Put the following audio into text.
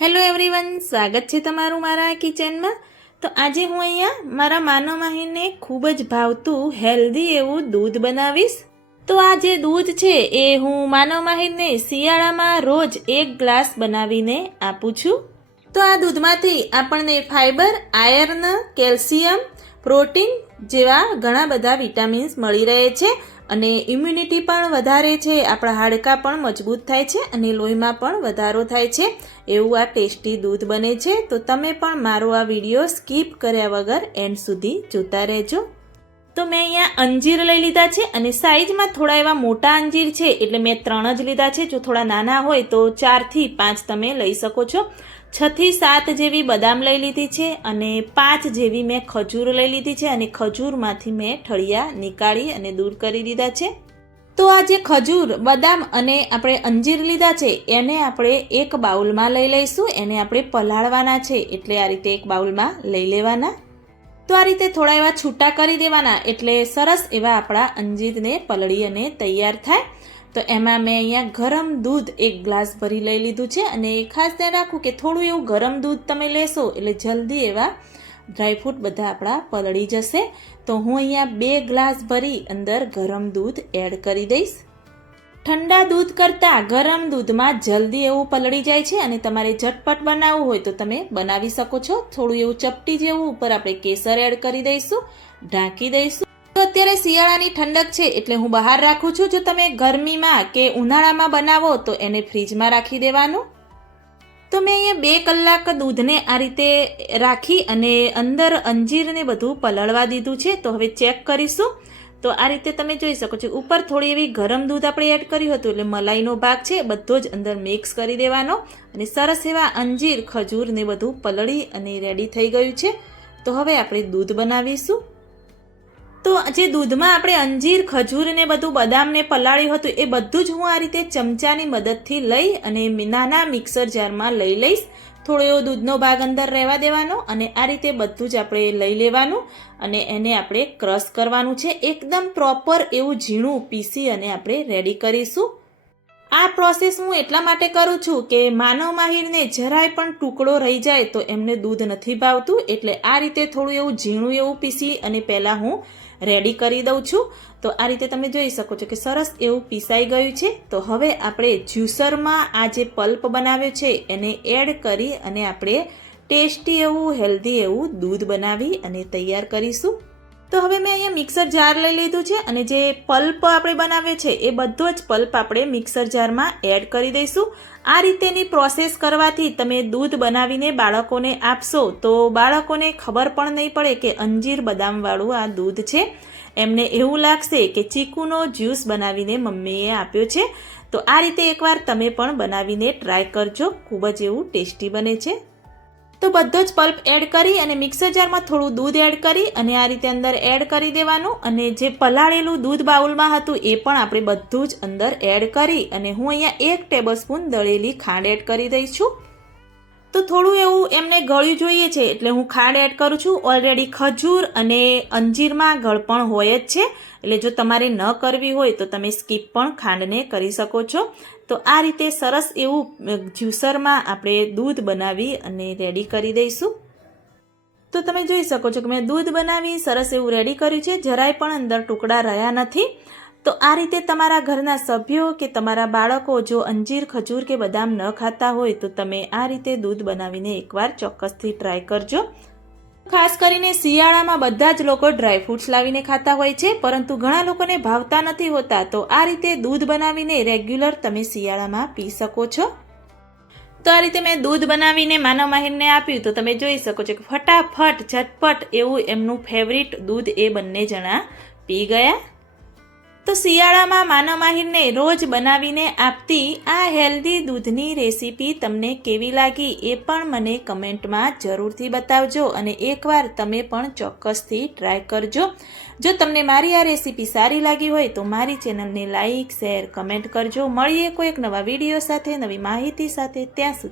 Hello everyone, સ્વાગત છે તમારું મારા કિચનમાં। તો આજે હું અહીંયા મારા માનવ માહીને ખૂબ જ ભાવતું હેલ્ધી એવું દૂધ બનાવીશ। તો આ જે દૂધ છે એ હું માનવ માહીને શિયાળામાં રોજ 1 ગ્લાસ બનાવીને આપું છું। તો આ દૂધમાંથી આપણને ફાઇબર, આયર્ન, કેલ્શિયમ, પ્રોટીન જેવા ઘણા બધા વિટામિન્સ મળી રહે છે અને ઇમ્યુનિટી પણ વધારે છે, આપણા હાડકાં પણ મજબૂત થાય છે અને લોહીમાં પણ વધારો થાય છે એવું આ ટેસ્ટી દૂધ બને છે। તો તમે પણ મારો આ વિડીયો સ્કીપ કર્યા વગર એન્ડ સુધી જોતા રહેજો। તો મેં અહીંયા અંજીર લઈ લીધા છે અને સાઇઝમાં થોડા એવા મોટા અંજીર છે એટલે મેં 3 જ લીધા છે। જો થોડા નાના હોય તો 4 થી 5 તમે લઈ શકો છો। 6 થી 7 જેવી બદામ લઈ લીધી છે અને 5 જેવી મેં ખજૂર લઈ લીધી છે અને ખજૂરમાંથી મેં ઠળિયા નીકાળી અને દૂર કરી દીધા છે। તો આ જે ખજૂર, બદામ અને આપણે અંજીર લીધા છે એને આપણે એક બાઉલમાં લઈ લઈશું। એને આપણે પલાળવાના છે એટલે આ રીતે એક બાઉલમાં લઈ લેવાના। તો આ રીતે થોડા એવા છૂટા કરી દેવાના એટલે સરસ એવા આપણા અંજીરને પલળી અને તૈયાર થાય। તો એમાં મેં અહીંયા ગરમ દૂધ 1 ગ્લાસ ભરી લઈ લીધું છે અને ખાસ ધ્યાન રાખવું કે થોડું એવું ગરમ દૂધ તમે લેશો એટલે જલ્દી એવા ડ્રાયફ્રૂટ બધા આપણા પલળી જશે। તો હું અહીંયા 2 ગ્લાસ ભરી અંદર ગરમ દૂધ એડ કરી દઈશ। ઠંડા દૂધ કરતાં ગરમ દૂધમાં જલ્દી એવું પલળી જાય છે અને તમારે ઝટપટ બનાવવું હોય તો તમે બનાવી શકો છો। થોડું એવું ચપટી જેવું ઉપર આપણે કેસર એડ કરી દઈશું, ઢાંકી દઈશું। તો અત્યારે શિયાળાની ઠંડક છે એટલે હું બહાર રાખું છું। જો તમે ગરમીમાં કે ઉનાળામાં બનાવો તો એને ફ્રીજમાં રાખી દેવાનું। તો મેં અહીંયા 2 કલાક દૂધને આ રીતે રાખી અને અંદર અંજીરને બધું પલળવા દીધું છે। તો હવે ચેક કરીશું। તો આ રીતે તમે જોઈ શકો છો ઉપર થોડી એવી ગરમ દૂધ આપણે એડ કર્યું હતું એટલે મલાઈનો ભાગ છે બધો જ અંદર મિક્સ કરી દેવાનો અને સરસ એવા અંજીર, ખજૂર ને બધું પલળી અને રેડી થઈ ગયું છે। તો હવે આપણે દૂધ બનાવીશું। તો જે દૂધમાં આપણે અંજીર, ખજૂર ને બધું બદામને પલાળ્યું હતું એ બધું જ હું આ રીતે ચમચાની મદદથી લઈ અને નાના મિક્સર જારમાં લઈ લઈશ। થોડો એવો દૂધનો ભાગ અંદર રહેવા દેવાનો અને આ રીતે બધું જ આપણે લઈ લેવાનું અને એને આપણે ક્રશ કરવાનું છે। એકદમ પ્રોપર એવું ઝીણું પીસી અને આપણે રેડી કરીશું। આ પ્રોસેસ હું એટલા માટે કરું છું કે માનવ માહીરને જરાય પણ ટુકડો રહી જાય તો એમને દૂધ નથી ભાવતું, એટલે આ રીતે થોડું એવું ઝીણું એવું પીસી અને પહેલાં હું રેડી કરી દઉં છું। તો આ રીતે તમે જોઈ શકો છો કે સરસ એવું પીસાઈ ગયું છે। તો હવે આપણે જ્યુસરમાં આ જે પલ્પ બનાવ્યો છે એને એડ કરી અને આપણે ટેસ્ટી એવું હેલ્ધી એવું દૂધ બનાવી અને તૈયાર કરીશું। તો હવે મેં અહીંયા મિક્સર જાર લઈ લીધું છે અને જે પલ્પ આપણે બનાવ્યો છે એ બધો જ પલ્પ આપણે મિક્સર જારમાં એડ કરી દઈશું। આ રીતેની પ્રોસેસ કરવાથી તમે દૂધ બનાવીને બાળકોને આપશો તો બાળકોને ખબર પણ નહીં પડે કે અંજીર બદામવાળું આ દૂધ છે। એમને એવું લાગશે કે ચીકુનો જ્યુસ બનાવીને મમ્મીએ આપ્યો છે। તો આ રીતે એકવાર તમે પણ બનાવીને ટ્રાય કરજો, ખૂબ જ એવું ટેસ્ટી બને છે। તો બધો જ પલ્પ એડ કરી અને મિક્સર જારમાં થોડું દૂધ એડ કરી અને આ રીતે અંદર એડ કરી દેવાનું અને જે પલાળેલું દૂધ બાઉલમાં હતું એ પણ આપણે બધું જ અંદર એડ કરી અને હું અહીંયા 1 ટેબલસ્પૂન દળેલી ખાંડ એડ કરી દઈશ છું। તો થોડું એવું એમને ગળ્યું જોઈએ છે એટલે હું ખાંડ એડ કરું છું। ઓલરેડી ખજૂર અને અંજીરમાં ગળપણ હોય જ છે એટલે જો તમારે ન કરવી હોય તો તમે સ્કીપ પણ ખાંડને કરી શકો છો। તો આ રીતે સરસ એવું જ્યુસરમાં આપણે દૂધ બનાવી અને રેડી કરી દઈશું। તો તમે જોઈ શકો છો કે મેં દૂધ બનાવી સરસ એવું રેડી કર્યું છે, જરાય પણ અંદર ટુકડા રહ્યા નથી। તો આ રીતે તમારા ઘરના સભ્યો કે તમારા બાળકો જો અંજીર, ખજૂર કે બદામ ન ખાતા હોય તો તમે આ રીતે દૂધ બનાવીને એકવાર ચોક્કસથી ટ્રાય કરજો। ખાસ કરીને શિયાળામાં બધા જ લોકો ડ્રાયફ્રૂટ્સ લાવીને ખાતા હોય છે પરંતુ ઘણા લોકોને ભાવતા નથી હોતા। તો આ રીતે દૂધ બનાવીને રેગ્યુલર તમે શિયાળામાં પી શકો છો। તો આ રીતે મેં દૂધ બનાવીને માનવ માહીરને આપ્યું તો તમે જોઈ શકો છો કે ફટાફટ ઝટપટ એવું એમનું ફેવરિટ દૂધ એ બંને જણા પી ગયા। તો શિયાળામાં માનવ માહીરને રોજ બનાવીને આપતી આ હેલ્ધી દૂધની રેસીપી તમને કેવી લાગી એ પણ મને કમેન્ટમાં જરૂરથી બતાવજો અને એકવાર તમે પણ ચોક્કસથી ટ્રાય કરજો। જો તમને મારી આ રેસીપી સારી લાગી હોય તો મારી ચેનલને લાઇક, શેર, કમેન્ટ કરજો। મળીએ કોઈ એક નવા વિડીયો સાથે, નવી માહિતી સાથે। ત્યાં સુધી